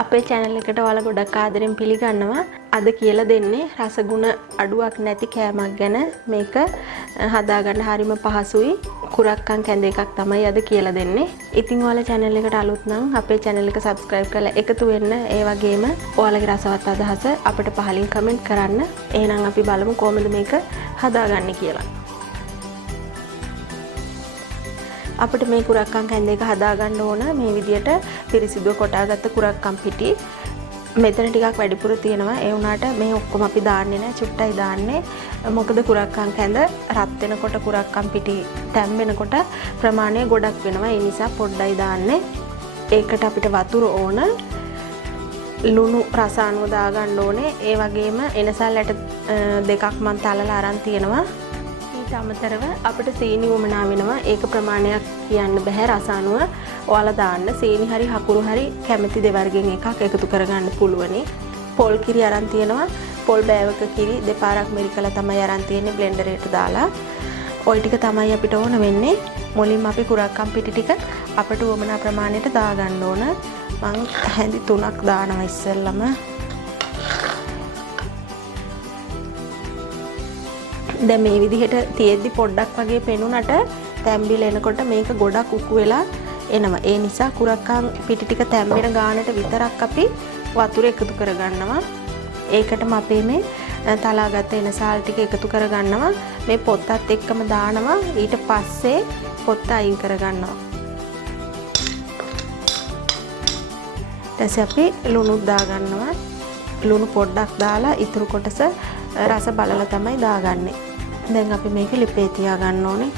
අපේ channel එකට ඔයාලා ගොඩක් ආදරෙන් පිළිගන්නවා. අද කියලා දෙන්නේ රසගුණ අඩුවක් නැති කෑමක් ගැන. මේක හදාගන්න හරිම පහසුයි. කුරක්කන් කැඳ එකක් තමයි අද කියලා දෙන්නේ. ඉතින් ඔයාලා channel එකට අලුත් නම් අපේ channel එක subscribe කරලා එකතු වෙන්න. ඒ වගේම ඔයාලගේ රසවත් අදහස අපිට පහලින් comment කරන්න. එහෙනම් අපි බලමු කොහොමද මේක හදාගන්නේ කියලා. අපිට මේ කුරක්කන් කැඳ එක හදාගන්න ඕන මේ විදියට පිරිසිදුව කොටාගත්ත කුරක්කන් පිටි. මෙතන ටිකක් වැඩිපුර තියෙනවා. ඒ වුණාට මේ ඔක්කොම අපි දාන්නේ නැහැ. චුට්ටයි දාන්නේ. මොකද කුරක්කන් කැඳ රත් වෙනකොට කුරක්කන් පිටි තැම් වෙනකොට ප්‍රමාණය ගොඩක් වෙනවා. ඒ නිසා පොඩ්ඩයි දාන්නේ. ඒකට අපිට වතුර ඕන. ලුණු රස අනුව දාගන්න ඕනේ. ඒ වගේම එනසල් ඇට දෙකක් මම තලලා අරන් තියෙනවා. ඊට අමතරව අපිට සීනි වමනා වෙනවා. ඒක ප්‍රමාණයක් කියන්න බෑ. රස අනුව ඔයාලා දාන්න. සීනි හරි හකුරු හරි කැමති දෙවර්ගෙන් එකක් එකතු කරගන්න පුළුවනි. පොල් කිරි අරන් තියෙනවා. පොල් බෑවක කිරි දෙපාරක් මෙරිකලා තමයි අරන් තියෙන්නේ බ්ලෙන්ඩර් එකට දාලා. ওই ටික තමයි අපිට ඕන වෙන්නේ. මුලින්ම අපි කුරක්කන් පිටි ටික අපිට වමනා ප්‍රමාණයට දාගන්න ඕන. මං හැඳි 3ක් දානවා ඉස්සෙල්ලම. දැන් මේ විදිහට තියෙද්දි පොඩ්ඩක් වගේ පෙනුනට තැම්බිල එනකොට මේක ගොඩක් උකු වෙලා එනවා. ඒ නිසා කුරක්කන් පිටි ටික තැම්බෙන ගානට විතරක් අපි වතුර එකතු කරගන්නවා. ඒකටම අපි මේ තලාගත්ත එනසාල් ටික එකතු කරගන්නවා. මේ පොත්තත් එක්කම දානවා. ඊට පස්සේ පොත්ත අයින් කරගන්නවා. ඊට අපි ලුණු දාගන්නවා. ලුණු පොඩ්ඩක් දාලා ඉතුරු කොටස රස බලලා තමයි දාගන්නේ. දැන් අපි මේක ලිපේ තියා ගන්න ඕනේ.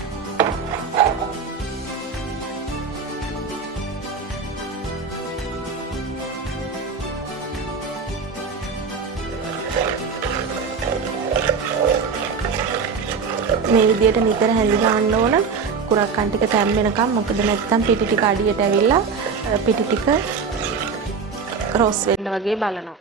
මේ විදිහට නිතර හැඳි ගන්න ඕන කුරක්කන් ටික තැම් වෙනකම්. මොකද නැත්තම් පිටි ටික අඩියට ඇවිල්ලා පිටි ටික රොස් වෙන්න වගේ බලනවා.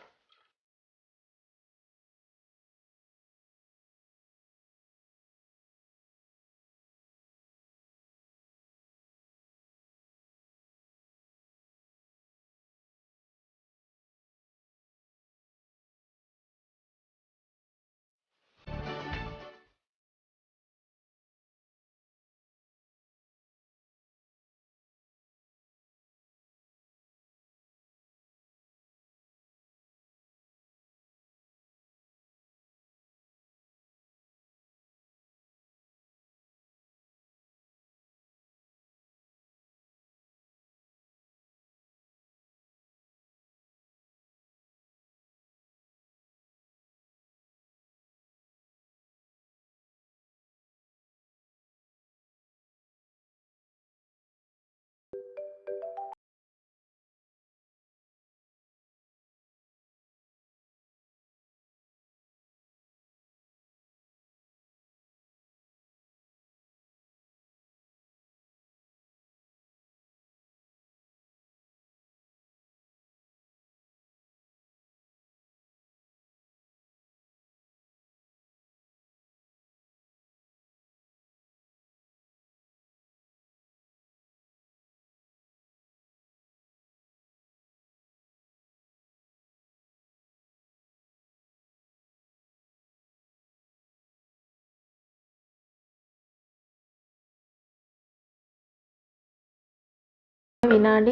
විනාඩි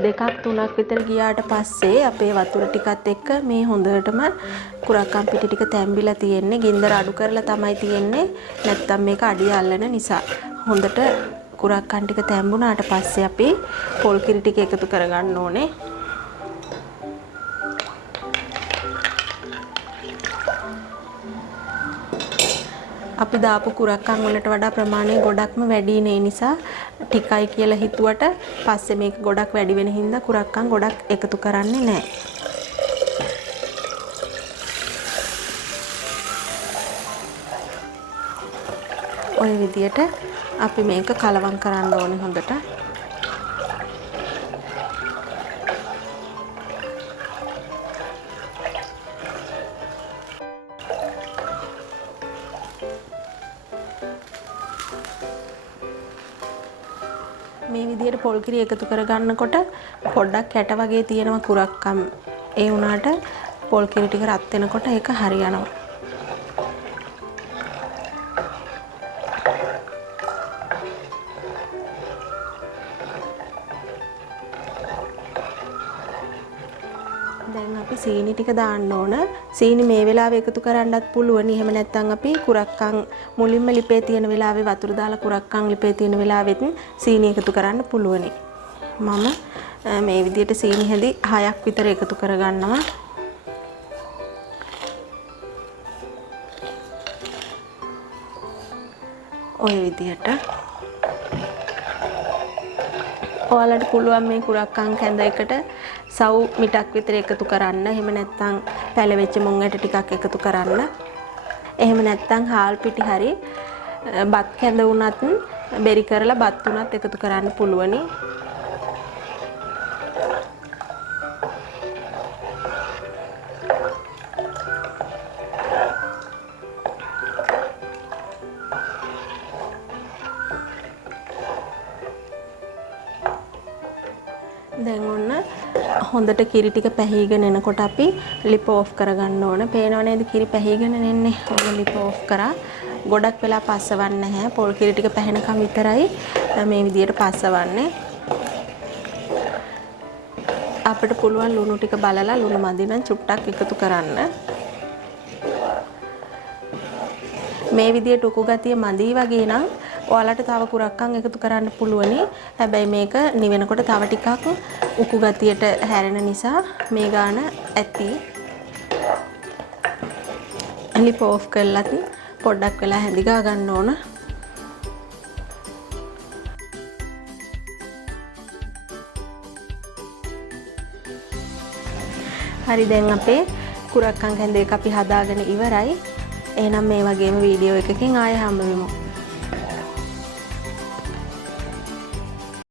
2ක් 3ක් විතර ගියාට පස්සේ අපේ වතුර ටිකත් එක්ක මේ හොඳටම කුරක්කන් පිටි ටික තැම්බිලා තියෙන්නේ. ගින්දර අඩු කරලා තමයි තියෙන්නේ. නැත්තම් මේක අඩිය අල්ලන නිසා. හොඳට කුරක්කන් ටික තැම්බුණාට පස්සේ අපි පොල් කිරි ටික එකතු කරගන්න ඕනේ. අපි දාපු කුරක්කන් වලට වඩා ප්‍රමාණය ගොඩක්ම වැඩි නේ නිසා ටිකයි කියලා හිතුවට පස්සේ මේක ගොඩක් වැඩි වෙන හින්දා කුරක්කන් ගොඩක් එකතු කරන්නේ නැහැ. ඔය විදියට අපි මේක කලවම් කරන්න ඕනේ හොඳට. මේ විදියට පොල් කිරි එකතු කරගන්නකොට පොඩ්ඩක් කැට වගේ තියෙනවා කුරක්කම්. ඒ වුණාට පොල් කිරි ටික රත් වෙනකොට ඒක හරියනවා. දැන් අපි සීනි ටික දාන්න ඕන. සීනි මේ වෙලාවේ එකතු කරන්නත් පුළුවන්. එහෙම නැත්නම් අපි කුරක්කන් මුලින්ම ලිපේ තියෙන වෙලාවේ වතුර දාලා කුරක්කන් ලිපේ තියෙන වෙලාවෙත් සීනි එකතු කරන්න පුළුවන්. මම මේ විදිහට සීනි හැදි 6ක් විතර එකතු කරගන්නවා. ඔය විදිහට ඔයාලට පුළුවන් මේ කුරක්කන් කැඳ එකට සව් මිටක් විතර එකතු කරන්න. එහෙම නැත්නම් පැලවෙච්ච මුං ඇට ටිකක් එකතු කරන්න. එහෙම නැත්නම් හාල් පිටි හරි බත් කැඳ වුණත් බෙරි කරලා බත් උනත් එකතු කරන්න පුළුවනි. දැන් ඔන්න හොඳට කිරි ටික පැහිගෙන එනකොට අපි ලිප ඕෆ් කරගන්න ඕන. පේනව නේද කිරි පැහිගෙන එන්නේ. ඔන්න ලිප ඕෆ් කරා. ගොඩක් වෙලා පස්සවන්න නැහැ. පොල් කිරි ටික පැහෙනකම් විතරයි මේ විදියට පස්සවන්නේ. අපිට පුළුවන් ලුණු ටික බලලා ලුණු මදි නම් චුට්ටක් එකතු කරන්න. මේ විදියට උකු ගතිය මදි වගේ නම් ඔයාලට තව කුරක්කන් එකතු කරන්න පුළුවනි. හැබැයි මේක නිවෙනකොට තව ටිකක් උකු ගතියට හැරෙන නිසා මේ ගාන ඇති. ලිප ඕෆ් කරලත් පොඩ්ඩක් වෙලා හැඳි ගා ගන්න ඕන. හරි දැන් අපේ කුරක්කන් කැඳ එක අපි හදාගෙන ඉවරයි. එහෙනම් මේ වගේම වීඩියෝ එකකින් ආයෙ හම්බ වෙමු.